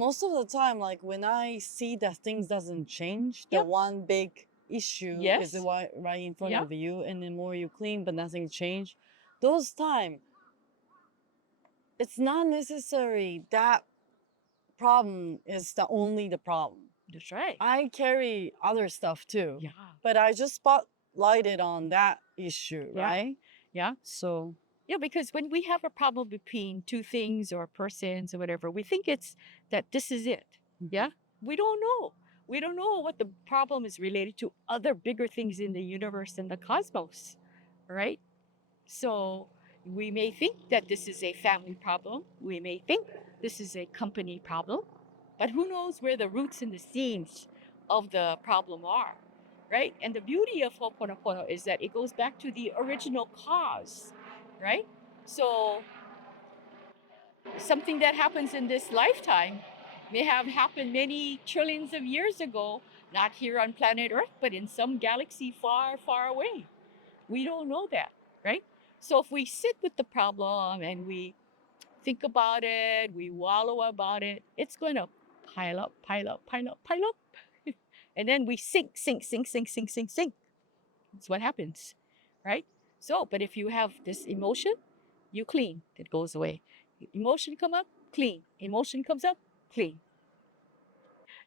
most of the time, like when I see that things doesn't change, the Yeah. one big issue is Yes. right in front Yeah. of you, and the more you clean, but nothing change. Those time, it's not necessary that problem is the problem. That's right. I carry other stuff too, Yeah. but I just spotlighted on that issue, Yeah. right? Yeah. So Yeah, because when we have a problem between two things or persons or whatever, we think it's that this is it. Yeah. We don't know. We don't know what the problem is related to other bigger things in the universe and the cosmos. Right. So we may think that this is a family problem. We may think this is a company problem. But who knows where the roots and the seeds of the problem are, right? And the beauty of Ho'oponopono is that it goes back to the original cause, right? So something that happens in this lifetime may have happened many trillions of years ago, not here on planet Earth, but in some galaxy far, far away. We don't know that, right? So if we sit with the problem and we think about it, we wallow about it, it's going to pile up, pile up, pile up, pile up. And then we sink, sink, sink, sink, sink, sink, sink. That's what happens, right? So, but if you have this emotion, you clean, it goes away. Emotion come up, clean. Emotion comes up, clean.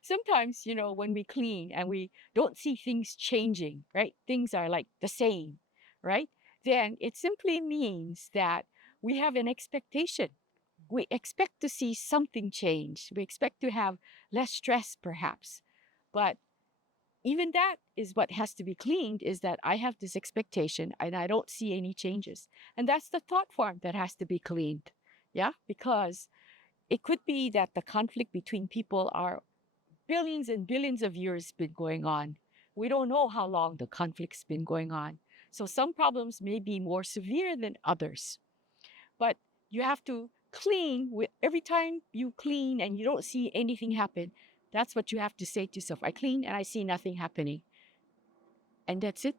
Sometimes, when we clean and we don't see things changing, right? Things are like the same, right? Then it simply means that we have an expectation. We expect to see something change. We expect to have less stress, perhaps. But even that is what has to be cleaned, is that I have this expectation and I don't see any changes. And that's the thought form that has to be cleaned. Yeah, because it could be that the conflict between people are billions and billions of years been going on. We don't know how long the conflict's been going on. So some problems may be more severe than others. But you have to clean. Every time you clean and you don't see anything happen, that's what you have to say to yourself. I clean and I see nothing happening. And that's it.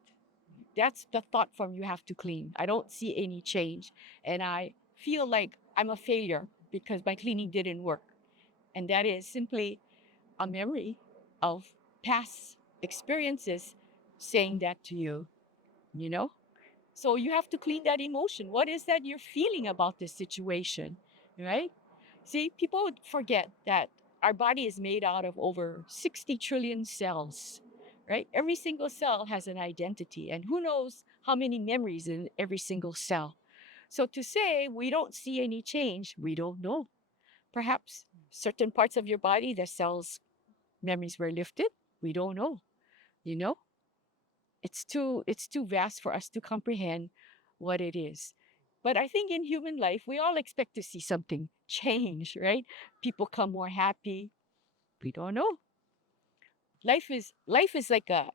That's the thought form you have to clean. I don't see any change. And I feel like I'm a failure because my cleaning didn't work. And that is simply a memory of past experiences saying that to you, you know? So you have to clean that emotion. What is that you're feeling about this situation, right? See, people would forget that our body is made out of over 60 trillion cells, right? Every single cell has an identity, and who knows how many memories in every single cell. So to say we don't see any change, we don't know. Perhaps certain parts of your body, the cells, memories were lifted. We don't know, you know? It's too vast for us to comprehend what it is. But I think in human life, we all expect to see something change, right? People come more happy. We don't know. Life is like a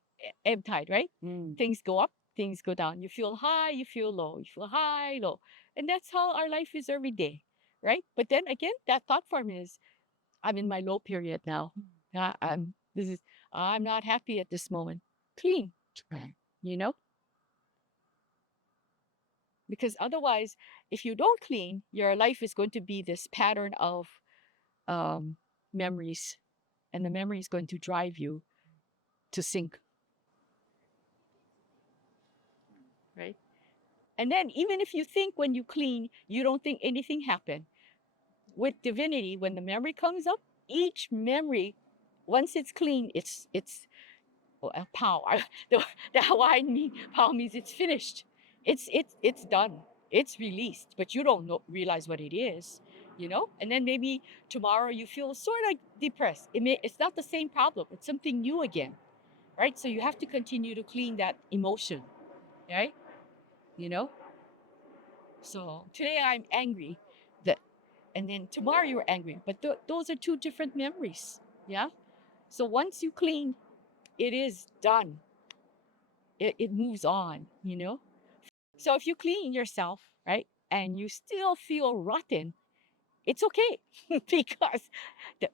ebb tide, right? Things go up, things go down. You feel high, you feel low, you feel high, low. And that's how our life is every day, right? But then again, that thought form is, I'm in my low period now. I'm not happy at this moment. Clean, you know? Because otherwise, if you don't clean, your life is going to be this pattern of um, memories, and the memory is going to drive you to sink, right? And then, even if you think when you clean, you don't think anything happened. With divinity, when the memory comes up, each memory, once it's clean, it's pow. The Hawaiian pow means it's finished. It's done. It's released, but you don't realize what it is, And then maybe tomorrow you feel sort of depressed. It's not the same problem. It's something new again, right? So you have to continue to clean that emotion, right? You know. So today I'm angry, that, and then tomorrow you're angry, but those are two different memories. Yeah. So once you clean, it is done. It moves on. So if you clean yourself, right, and you still feel rotten, it's okay because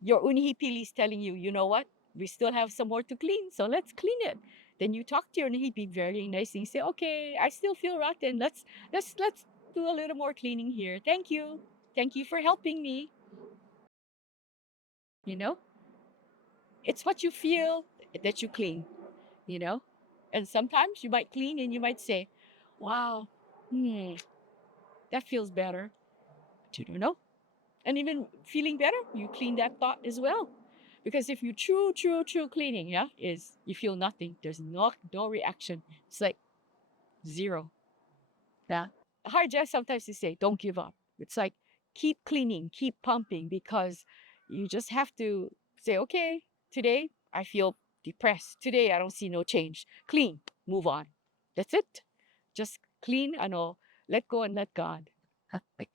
your unihipili is telling you, you know what, we still have some more to clean, so let's clean it. Then you talk to your unihipi very nicely and say, okay, I still feel rotten. Let's do a little more cleaning here. Thank you for helping me. you know? It's what you feel that you clean, you know? And sometimes you might clean and you might say, wow, that feels better. But you don't know. And even feeling better, you clean that thought as well. Because if you true cleaning, yeah, is you feel nothing. There's no reaction. It's like zero. Yeah. Hard just sometimes to say, don't give up. It's like keep cleaning, keep pumping, because you just have to say, okay, today I feel depressed. Today I don't see no change. Clean, move on. That's it. Just clean and all. Let go and let God. Like,